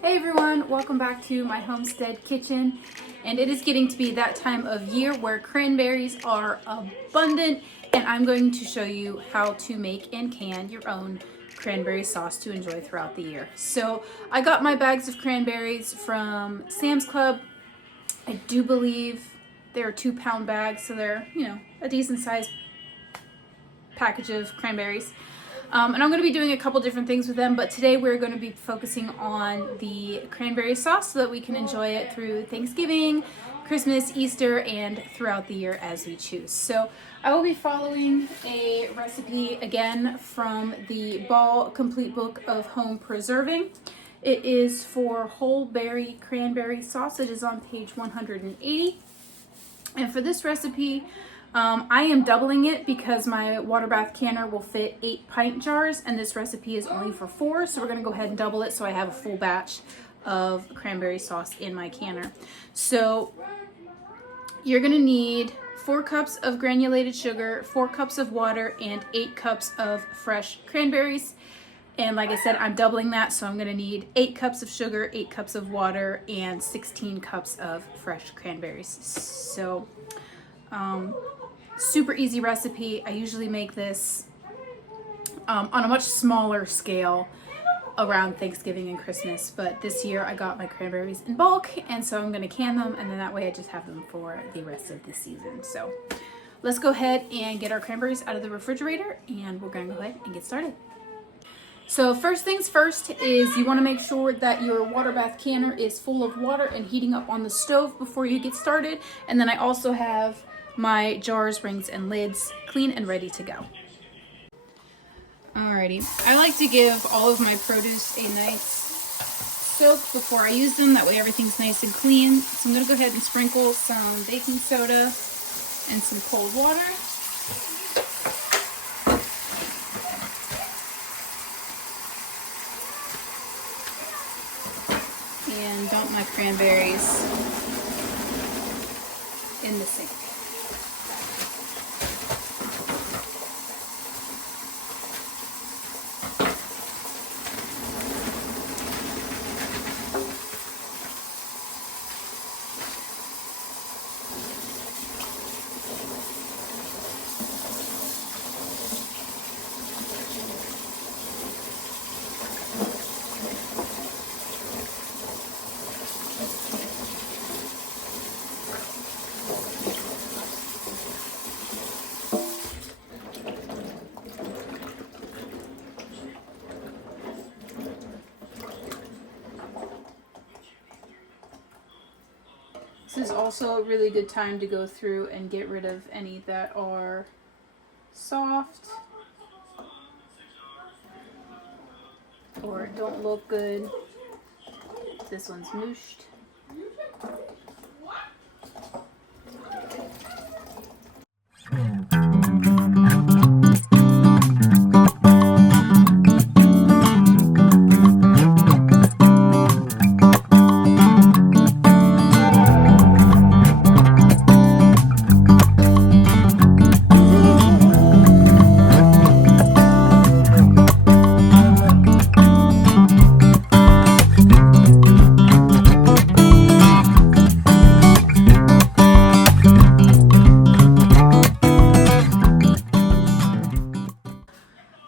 Hey everyone, welcome back to my homestead kitchen. And it is getting to be that time of year where cranberries are abundant, and I'm going to show you how to make and can your own cranberry sauce to enjoy throughout the year. So I got my bags of cranberries from Sam's Club. I do believe they're 2-pound bags, so they're, a decent sized package of cranberries. And I'm going to be doing a couple different things with them, but today we're going to be focusing on the cranberry sauce so that we can enjoy it through Thanksgiving, Christmas, Easter, and throughout the year as we choose. So I will be following a recipe again from the Ball Complete Book of Home Preserving. It is for whole berry cranberry sauce. It is on page 180. And for this recipe, I am doubling it because my water bath canner will fit 8 pint jars, and this recipe is only for 4, so we're going to go ahead and double it so I have a full batch of cranberry sauce in my canner. So you're going to need 4 cups of granulated sugar, 4 cups of water, and 8 cups of fresh cranberries. And like I said, I'm doubling that, so I'm going to need 8 cups of sugar, 8 cups of water, and 16 cups of fresh cranberries. So super easy recipe. I usually make this on a much smaller scale around Thanksgiving and Christmas, but this year I got my cranberries in bulk, and so I'm going to can them, and then that way I just have them for the rest of the season. So let's go ahead and get our cranberries out of the refrigerator, and we're going to go ahead and get started. So first things first is you want to make sure that your water bath canner is full of water and heating up on the stove before you get started. And then I also have my jars, rings, and lids clean and ready to go. Alrighty, I like to give all of my produce a nice soak before I use them. That way everything's nice and clean. So I'm going to go ahead and sprinkle some baking soda and some cold water. And dump my cranberries in the sink. This is also a really good time to go through and get rid of any that are soft or don't look good. This one's mooshed.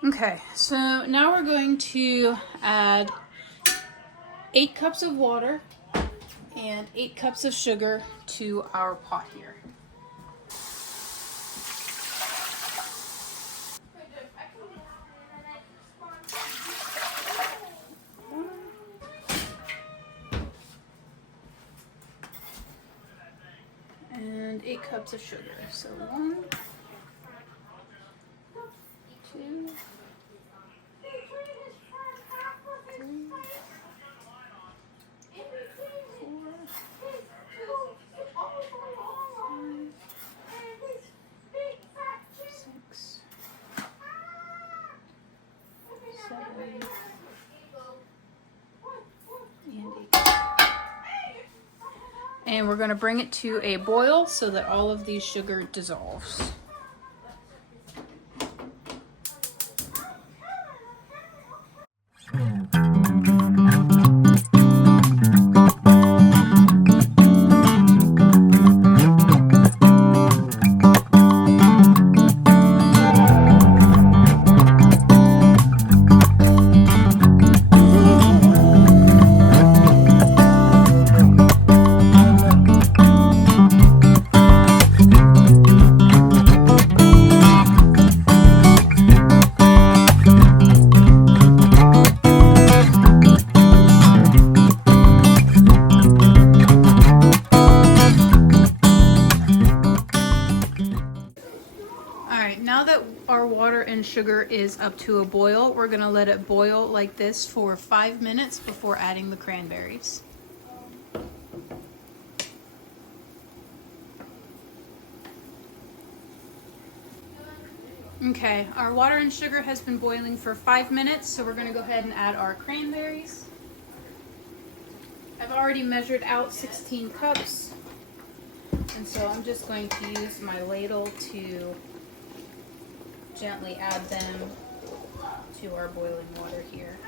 Okay, so now we're going to add 8 cups of water and 8 cups of sugar to our pot here. And 8 cups of sugar. So 1, 2, 3, 4, 6, 7, and 8. And we're going to bring it to a boil so that all of the sugar dissolves. sugar is up to a boil. We're gonna let it boil like this for 5 minutes before adding the cranberries. Okay, our water and sugar has been boiling for 5 minutes, so we're gonna go ahead and add our cranberries. I've already measured out 16 cups, and so I'm just going to use my ladle to gently add them to our boiling water here.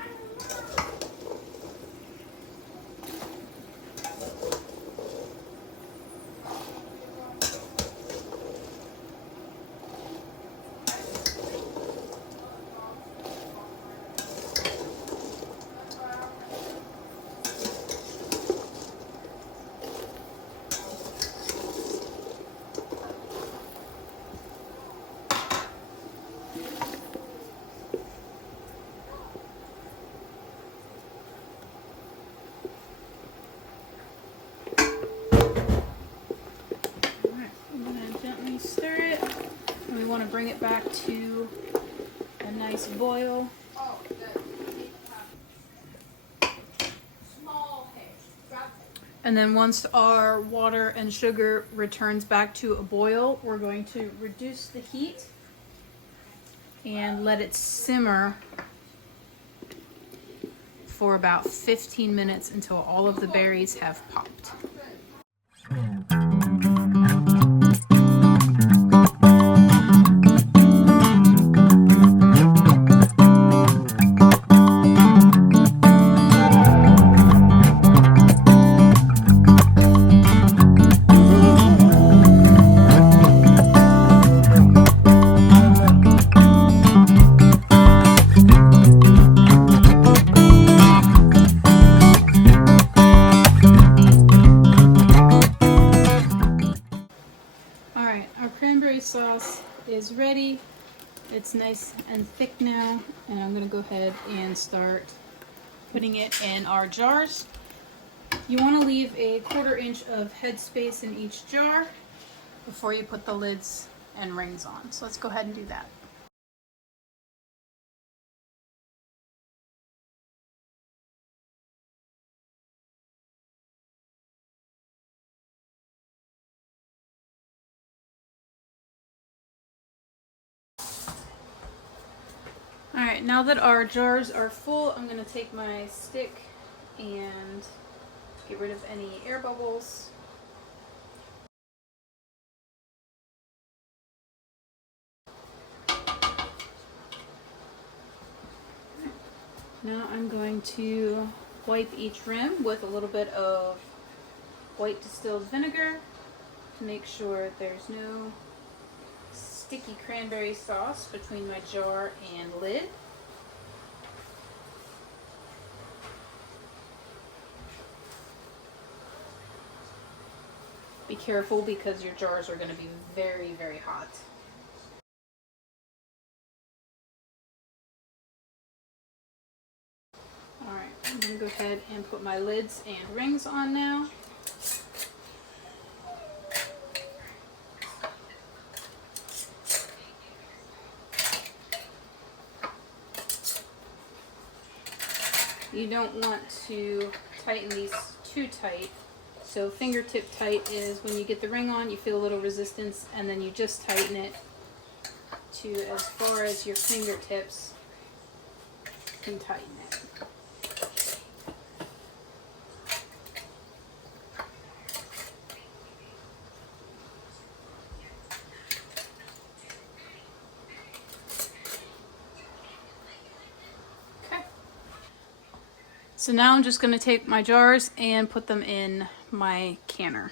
Stir it, and we want to bring it back to a nice boil. And then once our water and sugar returns back to a boil, we're going to reduce the heat and let it simmer for about 15 minutes until all of the berries have popped. Our cranberry sauce is ready. It's nice and thick now, and I'm going to go ahead and start putting it in our jars. You want to leave a 1/4 inch of headspace in each jar before you put the lids and rings on. So let's go ahead and do that. Alright, now that our jars are full, I'm going to take my stick and get rid of any air bubbles. Now I'm going to wipe each rim with a little bit of white distilled vinegar to make sure there's no sticky cranberry sauce between my jar and lid. Be careful because your jars are going to be very, very hot. Alright, I'm going to go ahead and put my lids and rings on now. You don't want to tighten these too tight. So fingertip tight is when you get the ring on, you feel a little resistance, and then you just tighten it to as far as your fingertips can tighten it. So now I'm just going to take my jars and put them in my canner.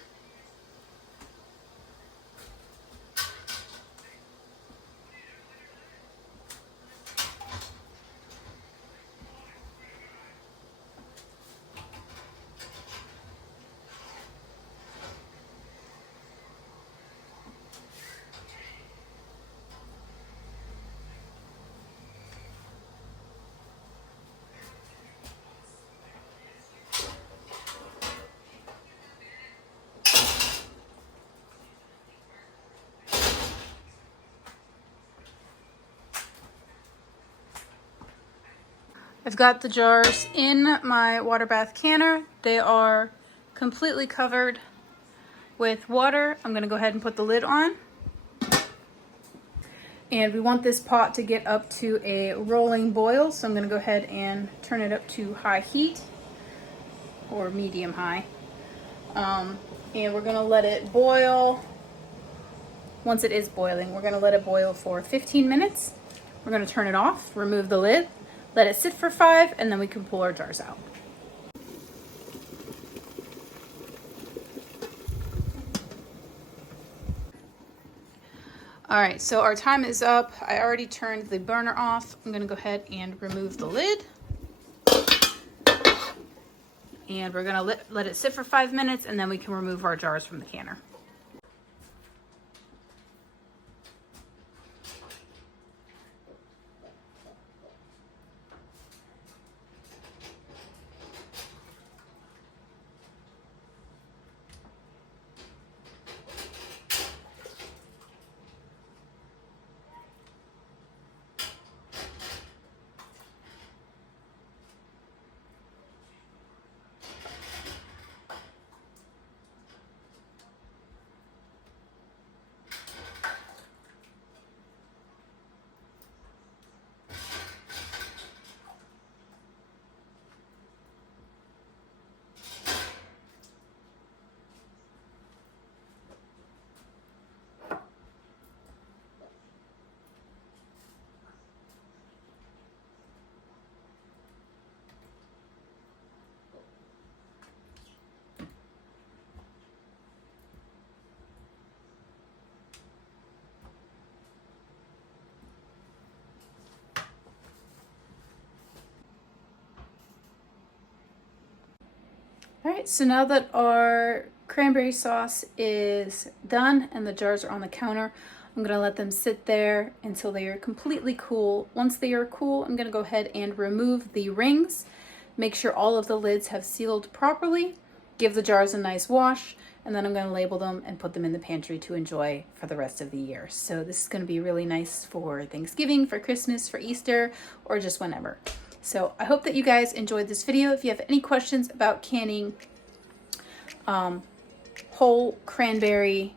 I've got the jars in my water bath canner. They are completely covered with water. I'm gonna go ahead and put the lid on. And we want this pot to get up to a rolling boil, so I'm gonna go ahead and turn it up to high heat, or medium high. And we're gonna let it boil. Once it is boiling, we're gonna let it boil for 15 minutes. We're gonna turn it off, remove the lid, let it sit for 5, and then we can pull our jars out. All right, so our time is up. I already turned the burner off. I'm gonna go ahead and remove the lid. And we're gonna let it sit for 5 minutes, and then we can remove our jars from the canner. All right, so now that our cranberry sauce is done and the jars are on the counter, I'm gonna let them sit there until they are completely cool. Once they are cool, I'm gonna go ahead and remove the rings, make sure all of the lids have sealed properly, give the jars a nice wash, and then I'm gonna label them and put them in the pantry to enjoy for the rest of the year. So this is gonna be really nice for Thanksgiving, for Christmas, for Easter, or just whenever. So I hope that you guys enjoyed this video. If you have any questions about canning whole cranberry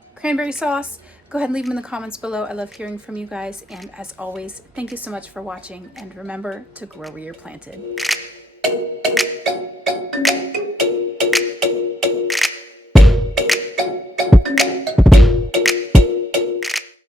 sauce, go ahead and leave them in the comments below. I love hearing from you guys. And as always, thank you so much for watching. And remember to grow where you're planted.